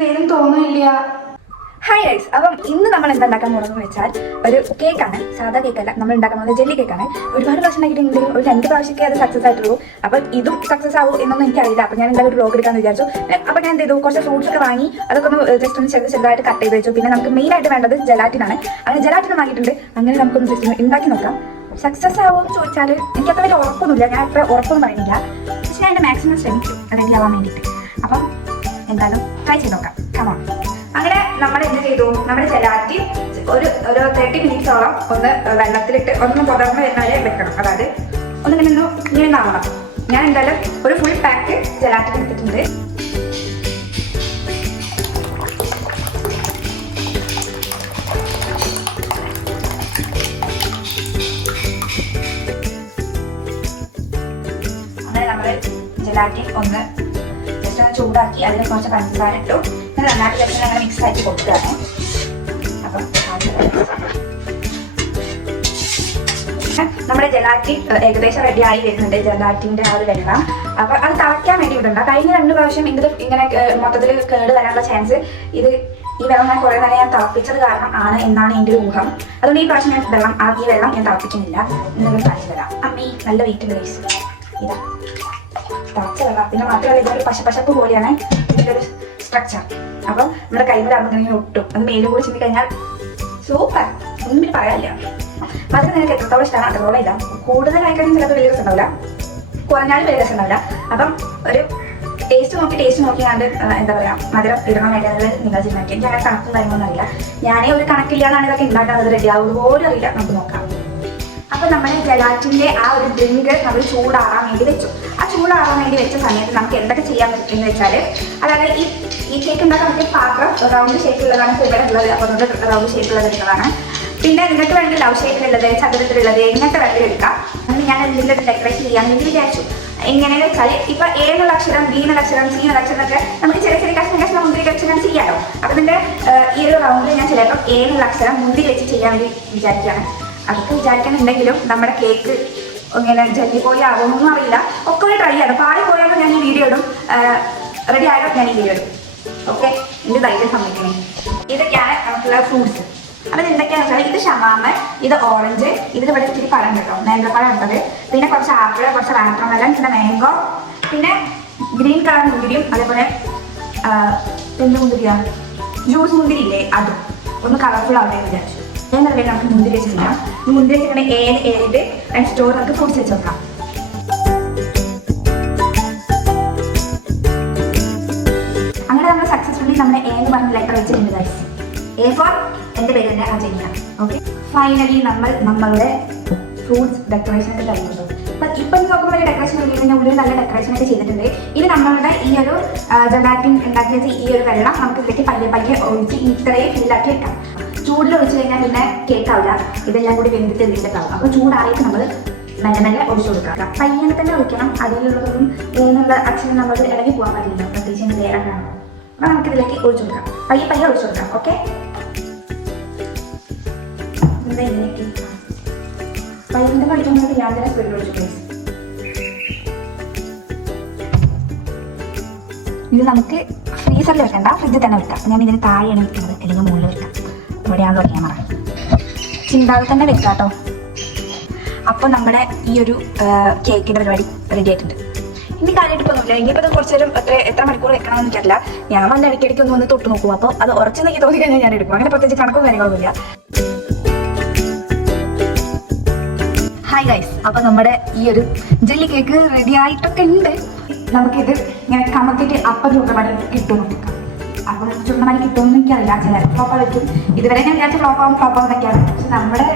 വേഗം തോന്നുന്നില്ല. Hi guys അപ്പം ഇന്ന് നമ്മൾ എന്താ ഉണ്ടാക്കാൻ പോകുന്നത് വെച്ചാൽ ഒരു കേക്കാണ് സാധാ കേക്കല്ല നമ്മൾ ഉണ്ടാക്കാൻ പോകുന്നത് ജെല്ലി കേക്കാണ് ഒരുപാട് പ്രാവശ്യം ഉണ്ടാക്കിയിട്ടുണ്ടെങ്കിൽ ഒരു രണ്ട് പ്രാവശ്യമൊക്കെ അത് സക്സസ് ആയിട്ടുള്ളൂ. അപ്പം ഇതും സക്സസ് ആവും എന്നൊന്നും എനിക്കറിയില്ല. അപ്പം ഞാൻ എന്തായാലും ഒരു ബ്ലോഗ് എടുക്കാന്ന് വിചാരിച്ചു. അപ്പം ഞാൻ എന്ത് ചെയ്തു? കുറച്ച് ഫ്രൂട്ട്സ് ഒക്കെ വാങ്ങി അതൊക്കെ ഒന്ന് ജസ്റ്റ് ഒന്ന് ചെറുത് ചെറുതായിട്ട് കട്ട് ചെയ്ത് വെച്ചു. പിന്നെ നമുക്ക് മെയിൻ ആയിട്ട് വേണ്ടത് ജലാറ്റിനാണ് അങ്ങനെ ജലാറ്റിൻ വാങ്ങിയിട്ടുണ്ട് അങ്ങനെ നമുക്കൊന്ന് ജസ്റ്റ് ഉണ്ടാക്കി നോക്കാം. സക്സസ് ആവുമെന്ന് ചോദിച്ചാൽ എനിക്ക് അത്ര വലിയ ഉറപ്പൊന്നുമില്ല. ഞാൻ അത്ര ഉറപ്പൊന്നും പറയുന്നില്ല. പക്ഷെ ഞാൻ എന്റെ മാക്സിമം ശ്രമിക്കും റെഡി ആവാൻ വേണ്ടിയിട്ട്. അപ്പം എന്തായാലും ട്രൈ ചെയ്ത് നോക്കാം. കമോൺ അങ്ങനെ നമ്മൾ എന്ത് ചെയ്തു? നമ്മുടെ ചെലാറ്റി ഒരു ഒരു തേർട്ടി മിനിറ്റ്സോളം ഒന്ന് വെള്ളത്തിലിട്ട് ഒന്ന് പുതർന്ന് വരുന്നവരെ വെക്കണം. അതായത് ഒന്ന് ഇങ്ങനെ ഒന്ന് ഇങ്ങനെ നാവണം ഞാൻ എന്തായാലും ഒരു ഫുൾ പാക്ക് ജലാറ്റിൻ എടുത്തിട്ടുണ്ട്. ജലാറ്റിൻ ഒന്ന് ജസ്റ്റ് ചൂടാക്കി അതിൽ കുറച്ച് പഞ്ചസാര ഇട്ടു. പിന്നെ നന്നായിട്ട് ജസ്റ്റ് അങ്ങനെ മിക്സ് ആക്കി കൊടുക്കുകയാണ്. നമ്മുടെ ജലാറ്റി ഏകദേശം റെഡി ആയി വരുന്നുണ്ട്. ജലാറ്റിന്റെ ആ ഒരു വെള്ളം. അപ്പൊ അത് തളയ്ക്കാൻ വേണ്ടി വിടണ്ട കഴിഞ്ഞ രണ്ട് പ്രാവശ്യം ഇത് ഇങ്ങനെ മൊത്തത്തിൽ കേട് വരാനുള്ള ചാൻസ് ഇത് ഈ വെള്ളം ഞാൻ കുറെ നേരം ഞാൻ തിളപ്പിച്ചത് കാരണം ആണ് എന്നാണ് എന്റെ ഒരു ഊഹം. അതുകൊണ്ട് ഈ പ്രാവശ്യം ഞാൻ വെള്ളം ഈ വെള്ളം ഞാൻ തിളപ്പിക്കുന്നില്ല. നിങ്ങൾ കാണിച്ചു തരാം. അമ്മി നല്ല വെയിറ്റ്. ഇതാ. തിളച്ച വെള്ളം പിന്നെ മാത്രമല്ല ഇതൊരു പശപ്പ് പോലെയാണ് ഇതിന്റെ ഒരു സ്ട്രക്ചർ അപ്പം നമ്മുടെ കൈമിലാകുമ്പോൾ ഇങ്ങനെ ഒട്ടും. അത് മേലും കൂടി ചിന്തി കഴിഞ്ഞാൽ സൂപ്പർ ഒന്നും പിന്നെ പറയാനില്ല. അത് നിനക്ക് എത്രത്തോളം ഇഷ്ടമാണ് അത്രത്തോളം ഇല്ല കൂടുതലായി കഴിഞ്ഞാൽ ചിലപ്പോൾ വലിയ രസം ഉണ്ടാവില്ല. കുറഞ്ഞാലും വലിയ രസം ഉണ്ടാവില്ല. അപ്പം ഒരു ടേസ്റ്റ് നോക്കി ടേസ്റ്റ് നോക്കി കണ്ട് എന്താ പറയാ മധുരം ഇടണം വേണ്ടത് നിങ്ങൾ തീരുമാനിക്കും എനിക്ക് അങ്ങനെ കണക്കും കാര്യങ്ങളൊന്നും അറിയില്ല. ഞാനേ ഒരു കണക്കില്ലാന്നാണ് ഇതൊക്കെ ഉണ്ടാക്കുന്നത്. റെഡി ആവുന്നത് പോലും അറിയില്ല. നമുക്ക് നോക്കാം. അപ്പൊ നമ്മുടെ ജലാറ്റിന്റെ ആ ഒരു ഡ്രിങ്ക് നമ്മൾ ചൂടാറാൻ വേണ്ടി വെച്ചു. ആ ചൂടാറാൻ വേണ്ടി വെച്ച സമയത്ത് നമുക്ക് എന്തൊക്കെ ചെയ്യാൻ പറ്റും എന്ന് വെച്ചാൽ അതായത് ഈ ഈ കേക്ക് ഉണ്ടാക്കാൻ പറ്റിയ പാത്രം റൗണ്ട് ഷേപ്പിലുള്ളതാണ് ഇവിടെ ഉള്ളത്. അപ്പോൾ അതുകൊണ്ട് റൗണ്ട് ഷേപ്പിലുള്ളത് എടുത്തതാണ് പിന്നെ നിങ്ങൾക്ക് വേണ്ടി ലവ് ഷേപ്പിലുള്ളത് ചതുരത്തിലുള്ളത് എങ്ങനത്തെ വേണ്ടി എടുക്കാം. അങ്ങനെ ഞാൻ എന്തെങ്കിലും ചെയ്യാമെന്ന് വേണ്ടി വിചാരിച്ചു. എങ്ങനെയെന്ന് വെച്ചാൽ ഇപ്പൊ എ എന്നുള്ള അക്ഷരം ബി എന്നുള്ള അക്ഷരം സി എന്നുള്ള അക്ഷരം ഒക്കെ നമുക്ക് ചെറിയ ചെറിയ കഷ്ണം കഷ്ണം മുന്തിരി അക്ഷരം ചെയ്യാമല്ലോ അപ്പൊ ഇതിന്റെ ഈ ഒരു റൗണ്ടിൽ ഞാൻ ചിലപ്പോൾ എ എന്നുള്ള അക്ഷരം മുന്തിരി വെച്ച് ചെയ്യാൻ വേണ്ടി വിചാരിക്കുകയാണ്. അതൊക്കെ വിചാരിക്കുന്നുണ്ടെങ്കിലും നമ്മുടെ കേക്ക് ഇങ്ങനെ ജെല്ലി പോലെ ആകുമെന്നൊന്നും അറിയില്ല. ഒക്കെ ട്രൈ ചെയ്യാം പാടി പോയാലും ഞാൻ ഈ വീഡിയോ ഇടും. റെഡി ആയാലും ഞാൻ ഈ വീഡിയോ ഇടും. ഓക്കെ എന്റെ ധൈര്യം സമ്മതിക്കണേ ഇതൊക്കെയാണ് നമുക്കുള്ള ഫ്രൂട്ട്സ് അപ്പം എന്തൊക്കെയാണെന്ന് വെച്ചാൽ ഇത് ഷമാമൻ ഇത് ഓറഞ്ച് ഇതിന് ഇവിടെ ഇച്ചിരി പഴം കേട്ടോ. നേന്ത്രപ്പഴം ഉണ്ടത്. പിന്നെ കുറച്ച് ആപ്പിൾ കുറച്ച് വാട്ടർമെലൺ പിന്നെ മാംഗോ പിന്നെ ഗ്രീൻ കളർ മുന്തിരിയും അതേപോലെ എന്ത് മുന്തിരിയാ? ജ്യൂസ് മുന്തിരി ഇല്ലേ അതും. ഒന്ന് കളർഫുൾ ആവട്ടെ എന്ന് വിചാരിച്ചു. ഞാൻ അറിയാം നമുക്ക് മുന്തിരി വെച്ചിട്ടില്ല ഈ മുന്തിരി വെച്ചിട്ടുണ്ടെങ്കിൽ ഏഴ് ഏഴിട്ട് സ്റ്റോർ നമുക്ക് ഫ്രൂട്ട്സ് വെച്ച് വെക്കാം അങ്ങനെ നമ്മൾ സക്സസ്ഫുള്ളി നമ്മുടെ എന്ന് പറഞ്ഞ ലെറ്റർ വെച്ചിട്ടുണ്ട് ഗൈസ് എ ഫോർ എന്റെ പേര് തന്നെ അജയ്യ ഓക്കെ ഫൈനലി നമ്മൾ നമ്മളുടെ ഫ്രൂട്ട്സ് ഡെക്കറേഷൻ ഒക്കെ കഴിഞ്ഞു. അപ്പം ഇപ്പം നോക്കുമ്പോൾ ഒരു ഡെക്കറേഷൻ ചെയ്യുന്നതിന്റെ ഉള്ളിൽ നല്ല ഡെക്കറേഷൻ ഒക്കെ ചെയ്തിട്ടുണ്ട്. ഇനി നമ്മളുടെ ഈ ഒരു ജമാറ്റിൻ ഉണ്ടാക്കിയത് ഈ ഒരു വെള്ളം നമുക്ക് ഇതിലേക്ക് പയ്യെ പയ്യെ ഒഴിച്ച് ഇത്രയും ഫില്ലാക്കി വെക്കാം. ചൂടിൽ ഒഴിച്ച് കഴിഞ്ഞാൽ പിന്നെ കേക്കാവില്ല. ഇതെല്ലാം കൂടി വെന്തിട്ട് ഇതിലേക്കാവും അപ്പോൾ ചൂടായിട്ട് നമ്മൾ മെല്ലെ മെല്ലെ ഒഴിച്ചു കൊടുക്കാം. പയ്യനെ തന്നെ ഒഴിക്കണം. അതിലുള്ളതൊന്നും എന്നുള്ള അച്ഛനും നമ്മൾ ഇടങ്ങി പോകാൻ പറ്റില്ല. പ്രത്യേകിച്ച് വേറെ കാണും അപ്പോൾ നമുക്ക് ഇതിലേക്ക് ഒഴിച്ചു കൊടുക്കാം. പയ്യെ പയ്യെ ഒഴിച്ചു കൊടുക്കാം. ഓക്കെ? ഇതിലേക്ക് പയ്യന്റെ കളിക്കുമ്പോൾ യാതൊരു സ്പീഡിൽ ഒഴിച്ചു ഇത് നമുക്ക് ഫ്രീസറിൽ വെക്കണ്ട. ഫ്രിഡ്ജിൽ തന്നെ വെക്കാം. ഞാൻ ഇതിന് താഴെയാണ് വെക്കുന്നത്. അല്ലെങ്കിൽ മുകളിൽ വെക്കാം. ഇവിടെയാണല്ലോ ക്യാമറ ചിന്താതെ തന്നെ വെക്കുക കേട്ടോ അപ്പോൾ നമ്മുടെ ഈ ഒരു കേക്കിന്റെ പരിപാടി റെഡി ആയിട്ടുണ്ട്. ഇനി കാര്യമായിട്ട് ഒന്നുമില്ല ഇനിയിപ്പോൾ ഇത് കുറച്ച് നേരം എത്ര എത്ര മണിക്കൂർ വെക്കണമെന്ന് എനിക്കറിയില്ല. ഞാൻ വന്ന് ഇടയ്ക്കിടയ്ക്ക് ഒന്ന് വന്ന് തൊട്ട് നോക്കും. അപ്പോൾ അത് ഉറച്ചു എനിക്ക് തോന്നി കഴിഞ്ഞാൽ ഞാൻ എടുക്കും. അങ്ങനെ പ്രത്യേകിച്ച് കണക്കും കാര്യങ്ങളൊന്നുമില്ല ഹായ് ഗൈസ് അപ്പൊ നമ്മുടെ ഈ ഒരു ജെല്ലി കേക്ക് റെഡി ആയിട്ടൊക്കെ ഉണ്ട്. നമുക്കിത് ഇങ്ങനെ കമത്തിട്ട് അപ്പം രൂപ കിട്ടും അപ്പോൾ ചുണ്ടമണി കിട്ടുമെന്ന് എനിക്കറിയില്ല ചില ഫ്ലോപ്പ് വയ്ക്കും ഇതുവരെ ഞാൻ വിചാരിച്ച ഫ്ലോപ്പ് ആവും ഫ്ലോപ്പ് ആവുന്നൊക്കെയാണ് പക്ഷെ നമ്മുടെ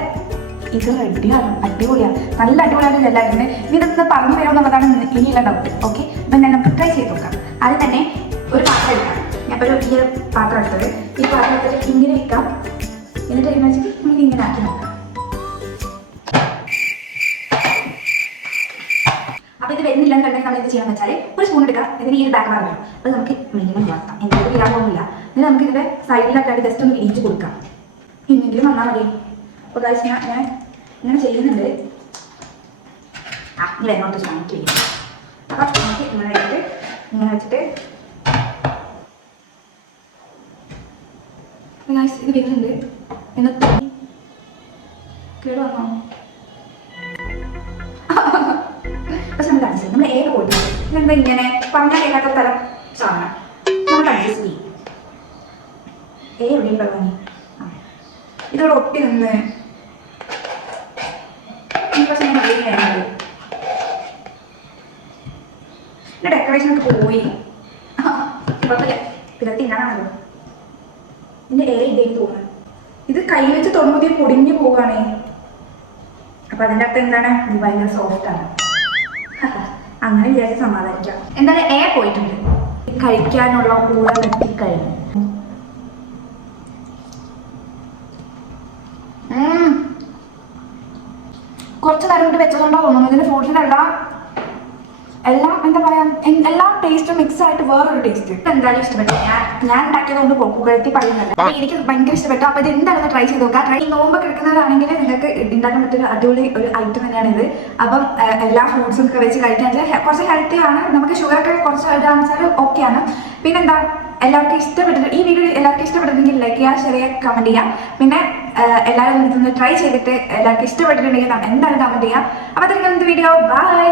ഇത് റെഡിയാണ് അടിപൊളിയാണ്. നല്ല അടിപൊളിയാണ് എല്ലാവരും. ഇനി ഇതൊന്ന് പറഞ്ഞു വരുമെന്നുള്ളതാണ് ഇനിയുള്ള ഡൗട്ട് ഓക്കെ അപ്പം ഞാൻ നമുക്ക് ട്രൈ ചെയ്ത് നോക്കാം. അത് തന്നെ ഒരു പാത്രം എടുക്കാം. ഞാൻ ഒരു ഈ പാത്രം എടുത്തത്. ഈ പാത്രം എടുത്തിട്ട് ഇങ്ങനെ വെക്കാം. എന്നിട്ട് എങ്ങനെ വെച്ചിട്ട് നമുക്ക് ഇങ്ങനെ ആക്കി നോക്കാം. അപ്പൊ ഇത് വരുന്നില്ല നമ്മൾ ഇത് ചെയ്യാന്ന് വെച്ചാൽ ഒരു സ്പൂൺ എടുക്കാം ഇതിന് ഈ ഒരു പറഞ്ഞു അത് നമുക്ക് മീനും വളർത്താം എന്തെങ്കിലും ചെയ്യാൻ പോകുന്നില്ല. എന്നിട്ട് നമുക്ക് ഇതിന്റെ സൈഡിലൊക്കെ ആയിട്ട് ജസ്റ്റ് ഒന്ന് ഇടിച്ച് കൊടുക്കാം. ഇന്നെങ്കിലും വന്നാൽ മതി. അപ്പോൾ guys, ഞാൻ ഇങ്ങനെ ചെയ്യുന്നുണ്ട്. ആ ഇനി എന്നോട്ട് ചെയ്യാൻ ചെയ്യും. അപ്പൊ നമുക്ക് ഇങ്ങനെ വെച്ചിട്ട് ഇങ്ങനെ വെച്ചിട്ട് ഇത് വരുന്നുണ്ട് എന്നിട്ട് കേട് വന്നോ പക്ഷെ നമ്മൾ അഡ്ജസ്റ്റ് നമ്മൾ ഏത് പോയിട്ട് ഇതെന്താ ഇങ്ങനെ? പറഞ്ഞാൽ കേൾക്കാത്ത തരം സാധനം. നമ്മൾ അഡ്ജസ്റ്റ് ചെയ്യും. ഏ എവിടെയും വെള്ളം ഇതോടെ ഒട്ടി നിന്ന് എന്റെ ഡെക്കറേഷൻ ഒക്കെ പോയി. കുഴപ്പമില്ല. പിന്നെ ഇതിന്റെ ഏ തോന്നുന്നു. ഇത് കൈ വെച്ച് തൊടുമ്പോൾ പൊടിഞ്ഞു പോവുകയാണേ. അപ്പൊ അതിന്റെ അർത്ഥം എന്താണ്? ഇത് ഭയങ്കര സോഫ്റ്റ് ആണ്. അങ്ങനെ വിചാരിച്ച് സമാധാനിക്കാം. എന്തായാലും എ പോയിട്ടുണ്ട്. കഴിക്കാനുള്ള ഊഴം എത്തിക്കഴിഞ്ഞു കുറച്ച് നേരം കൊണ്ട് വെച്ചതുകൊണ്ടാ തോന്നുന്നു. ഇതിന്റെ ഫ്രൂട്ട്സിന്റെ എല്ലാം എല്ലാം എന്താ പറയാ എല്ലാ ടേസ്റ്റ് മിക്സ് ആയിട്ട് വേറൊരു ടേസ്റ്റ് എന്തായാലും ഇഷ്ടപ്പെട്ടു. ഞാൻ ഞാൻ ഉണ്ടാക്കിയത് കൊണ്ട് പുകഴ്ത്തി പറയുന്നില്ല എനിക്ക് ഭയങ്കര ഇഷ്ടപ്പെട്ടു. അപ്പൊ ഇത് എന്തായാലും ട്രൈ ചെയ്ത് നോക്കാം. ട്രൈ നോമ്പ് കിടക്കുന്നവരാണെങ്കിൽ നിങ്ങൾക്ക് ഉണ്ടാക്കാൻ പറ്റുന്ന അടിപൊളി ഒരു ഐറ്റം തന്നെയാണ് ഇത്. അപ്പം എല്ലാ ഫ്രൂട്ട്സും ഒക്കെ വെച്ച് കഴിക്കാൻ കുറച്ച് ഹെൽത്തി ആണ്. നമുക്ക് ഷുഗർ ഒക്കെ കുറച്ച് ഇതാണെന്ന് വെച്ചാൽ ഓക്കെ ആണ്. പിന്നെന്താ? എല്ലാവർക്കും ഇഷ്ടപ്പെട്ടിട്ട് ഈ വീഡിയോ എല്ലാവർക്കും ഇഷ്ടപ്പെട്ടിട്ടുണ്ടെങ്കിൽ ലൈക്ക് ചെയ്യുക ഷെയർ ചെയ്യുക കമന്റ് ചെയ്യുക. പിന്നെ എല്ലാവരും ഇതൊന്ന് ട്രൈ ചെയ്തിട്ട് എല്ലാവർക്കും ഇഷ്ടപ്പെട്ടിട്ടുണ്ടെങ്കിൽ എന്താണ് കമന്റ് ചെയ്യുക. അപ്പോൾ അതൊക്കെ വീഡിയോ ബൈ